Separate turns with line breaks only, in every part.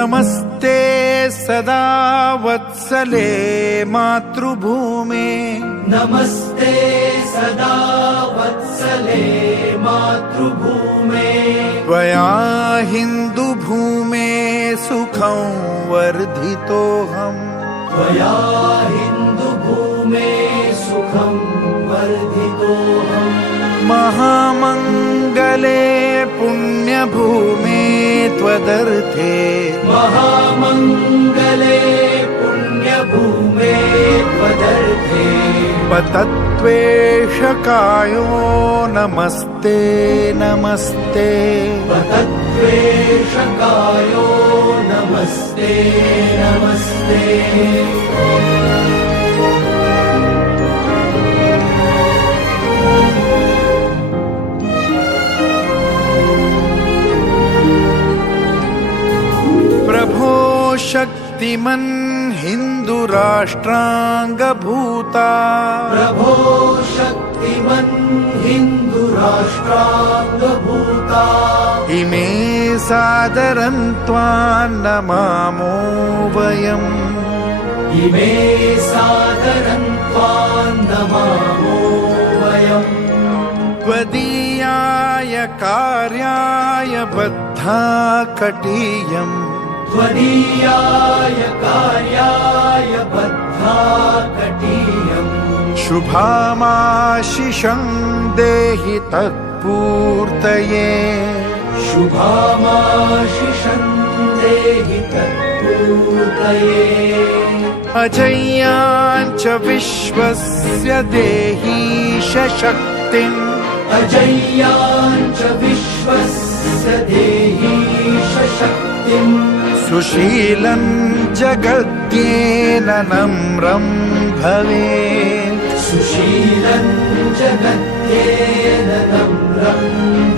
नमस्ते सदा वत्सले मातृभूमे।
नमस्ते सदा वत्सले मातृभूमे।
त्वया हिन्दुभूमे सुखं वर्धितोऽहम्
त्वया हिन्दुभूमे सुखं वर्धितोऽहम्
महामङ्गले पुण्यभूमे त्वदर्थे।
महामङ्गले पुण्यभूमे त्वदर्थे।
पतत्वेषकायो नमस्ते नमस्ते।
पतत्वेषकायो नमस्ते नमस्ते
शक्तिमन् हिन्दुराष्ट्राङ्गभूता।
प्रभो शक्तिमन् हिन्दुराष्ट्राङ्गभूता।
इमे सादरं त्वान्नमामो वयम्।
इमे सादरं त्वान्नमामो वयम्।
त्वदीयाय कार्याय बद्धा कटीयम्
त्वदीयाय कार्याय कटीयम्।
शुभामाशिषं देहि तत्पूर्तये।
शुभामाशिषं देहि तत्पूर्तये।
अजय्याञ्च विश्वस्य देहि शक्तिम्
अजय्याञ्च
सुशीलं जगद्येन नम्रं भवेत्।
सुशीलं जगत्येन नम्रं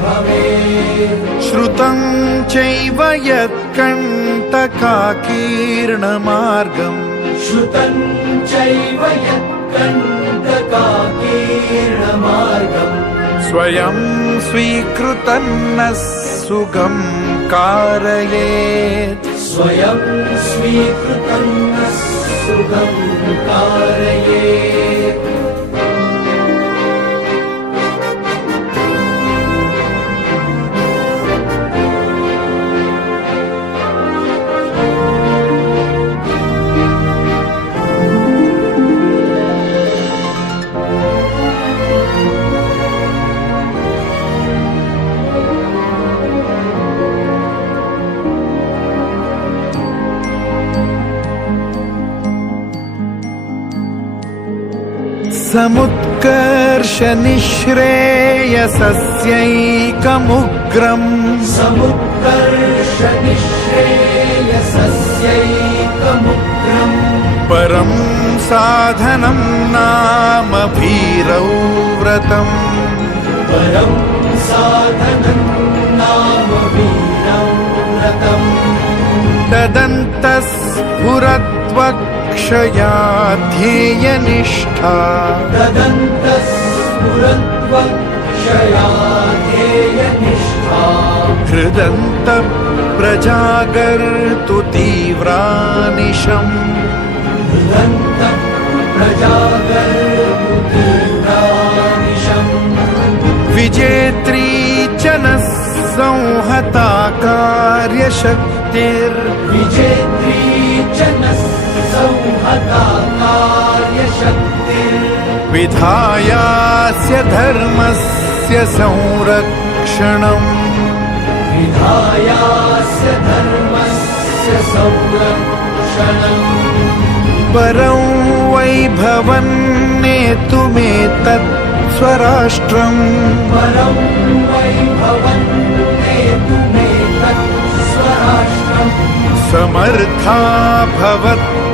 भवेत्।
श्रुतं चैव यत्कण्टकाकीर्णमार्गम्।
श्रुतं चैव यत्कण्टकाकीर्णमार्गम्।
स्वयं स्वीकृतन्न सुगं कारयेत्।
स्वयं स्वीकृतं सुखं कारयेत्
समुत्कर्ष निःश्रेयसस्यैकमुग्रम्
समुत्कर्ष निःश्रेयसस्यैकमुग्रम्
परं साधनं नाम भीरौ व्रतम्
परं साधनं नाम वीरं व्रतम्
तदन्तस्फुरद्वक्षया ध्येयनिष्ठा
तदन्तस्फुरत्वक्षया ध्येयनिष्ठा
हृदन्तप्रजागर्तु तीव्रानिशम्
हृदन्त प्रजागर्मुतीव्रानिशम्
विजेत्री च नः संहता कार्यशक्तिर्
विजेत्री च न संहता कार्यशक्तिर्
विधायास्य धर्मस्य संरक्षणम्
विधायास्य धर्मस्य संरक्षणम्
परं वैभवन्नेतुमेतत् स्वराष्ट्रम्
परं वैभवन् नेतुमेतत् स्वराष्ट्रम्
समर्था